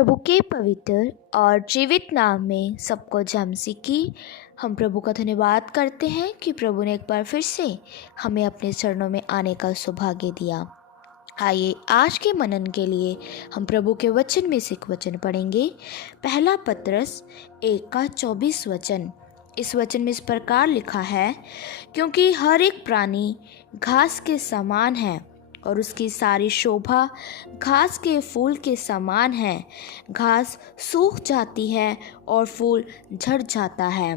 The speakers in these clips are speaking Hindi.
प्रभु के पवित्र और जीवित नाम में सबको जय मसीह की। हम प्रभु का धन्यवाद करते हैं कि प्रभु ने एक बार फिर से हमें अपने चरणों में आने का सौभाग्य दिया। आइए आज के मनन के लिए हम प्रभु के वचन में से एक वचन पढ़ेंगे। पहला पत्रस 1:24। इस वचन में इस प्रकार लिखा है, क्योंकि हर एक प्राणी घास के समान है और उसकी सारी शोभा घास के फूल के समान है। घास सूख जाती है और फूल झड़ जाता है।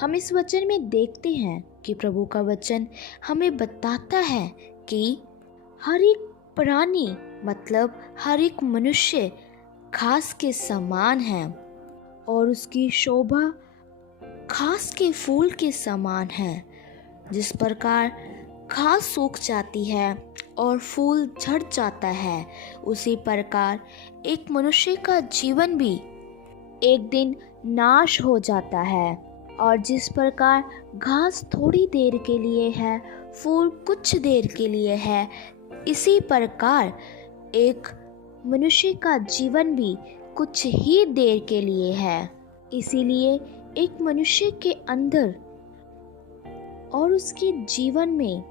हम इस वचन में देखते हैं कि प्रभु का वचन हमें बताता है कि हर एक प्राणी मतलब हर एक मनुष्य घास के समान है और उसकी शोभा घास के फूल के समान है। जिस प्रकार घास सूख जाती है और फूल झड़ जाता है, उसी प्रकार एक मनुष्य का जीवन भी एक दिन नाश हो जाता है। और जिस प्रकार घास थोड़ी देर के लिए है, फूल कुछ देर के लिए है, इसी प्रकार एक मनुष्य का जीवन भी कुछ ही देर के लिए है। इसीलिए एक मनुष्य के अंदर और उसके जीवन में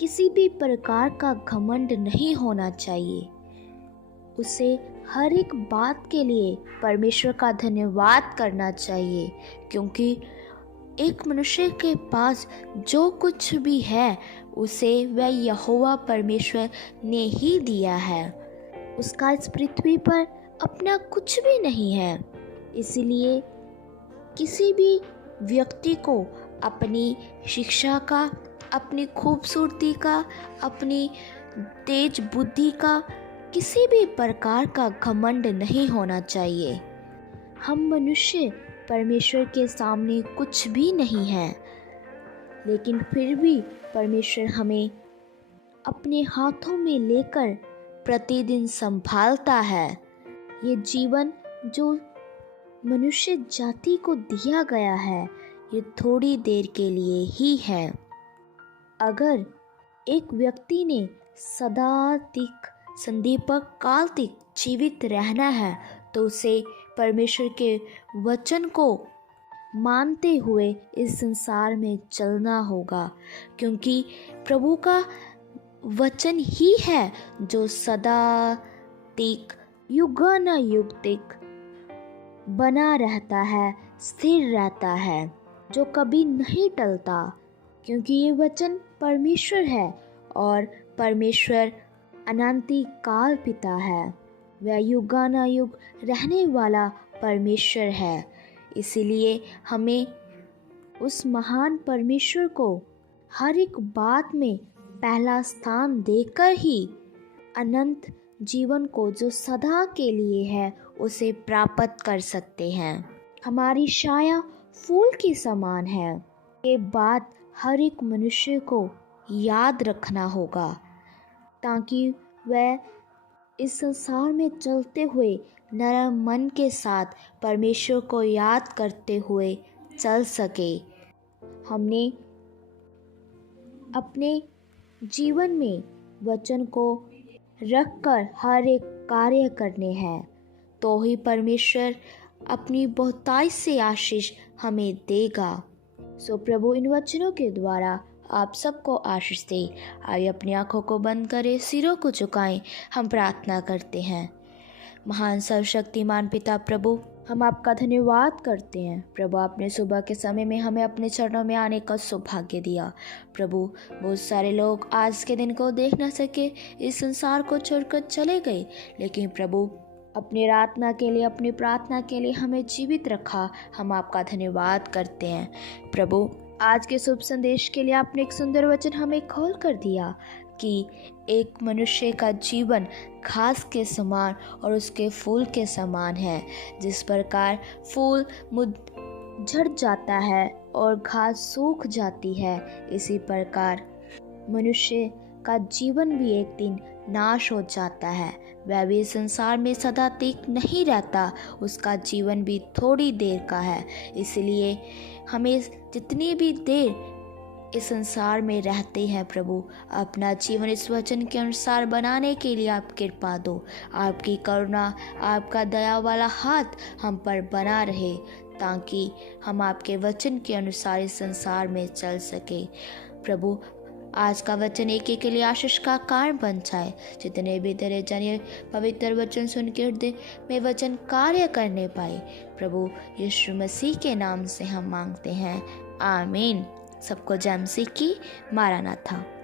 किसी भी प्रकार का घमंड नहीं होना चाहिए। उसे हर एक बात के लिए परमेश्वर का धन्यवाद करना चाहिए, क्योंकि एक मनुष्य के पास जो कुछ भी है उसे वह यहोवा परमेश्वर ने ही दिया है। उसका इस पृथ्वी पर अपना कुछ भी नहीं है। इसलिए किसी भी व्यक्ति को अपनी शिक्षा का, अपनी खूबसूरती का, अपनी तेज बुद्धि का, किसी भी प्रकार का घमंड नहीं होना चाहिए। हम मनुष्य परमेश्वर के सामने कुछ भी नहीं हैं, लेकिन फिर भी परमेश्वर हमें अपने हाथों में लेकर प्रतिदिन संभालता है। ये जीवन जो मनुष्य जाति को दिया गया है, ये थोड़ी देर के लिए ही है। अगर एक व्यक्ति ने सदा तक संदीपक काल तक जीवित रहना है, तो उसे परमेश्वर के वचन को मानते हुए इस संसार में चलना होगा, क्योंकि प्रभु का वचन ही है जो सदा तक युगानुयुग तक बना रहता है, स्थिर रहता है, जो कभी नहीं टलता। क्योंकि ये वचन परमेश्वर है और परमेश्वर अनंती काल पिता है। वह युगानुयुग रहने वाला परमेश्वर है। इसीलिए हमें उस महान परमेश्वर को हर एक बात में पहला स्थान देकर ही अनंत जीवन को, जो सदा के लिए है, उसे प्राप्त कर सकते हैं। हमारी छाया फूल के समान है। ये बात हर एक मनुष्य को याद रखना होगा, ताकि वह इस संसार में चलते हुए नरम मन के साथ परमेश्वर को याद करते हुए चल सके। हमने अपने जीवन में वचन को रखकर हर एक कार्य करने हैं, तो ही परमेश्वर अपनी बहुतायत से आशीष हमें देगा। सो प्रभु इन वचनों के द्वारा आप सबको आशीष दे। आइए अपनी आंखों को बंद करें, सिरों को झुकाएं, हम प्रार्थना करते हैं। महान सर्वशक्तिमान पिता प्रभु, हम आपका धन्यवाद करते हैं। प्रभु, आपने सुबह के समय में हमें अपने चरणों में आने का सौभाग्य दिया। प्रभु, बहुत सारे लोग आज के दिन को देख न सके, इस संसार को छोड़कर चले गए, लेकिन प्रभु अपनी आराधना के लिए, अपनी प्रार्थना के लिए हमें जीवित रखा। हम आपका धन्यवाद करते हैं। प्रभु, आज के शुभ संदेश के लिए आपने एक सुंदर वचन हमें खोल कर दिया कि एक मनुष्य का जीवन घास के समान और उसके फूल के समान है। जिस प्रकार फूल झड़ जाता है और घास सूख जाती है, इसी प्रकार मनुष्य का जीवन भी एक दिन नाश हो जाता है। वह भी संसार में सदा तक नहीं रहता, उसका जीवन भी थोड़ी देर का है। इसलिए हमें जितनी भी देर इस संसार में रहते हैं प्रभु, अपना जीवन इस वचन के अनुसार बनाने के लिए आप कृपा दो। आपकी करुणा, आपका दया वाला हाथ हम पर बना रहे, ताकि हम आपके वचन के अनुसार इस संसार में चल सके। प्रभु, आज का वचन एक एक के लिए आशीष का कारण बन जाए। जितने भी तेरे जन ये पवित्र वचन सुन के हृदय में वचन कार्य करने पाए, प्रभु यीशु मसीह के नाम से हम मांगते हैं, आमीन। सबको जय मसीह की। मारानाथा।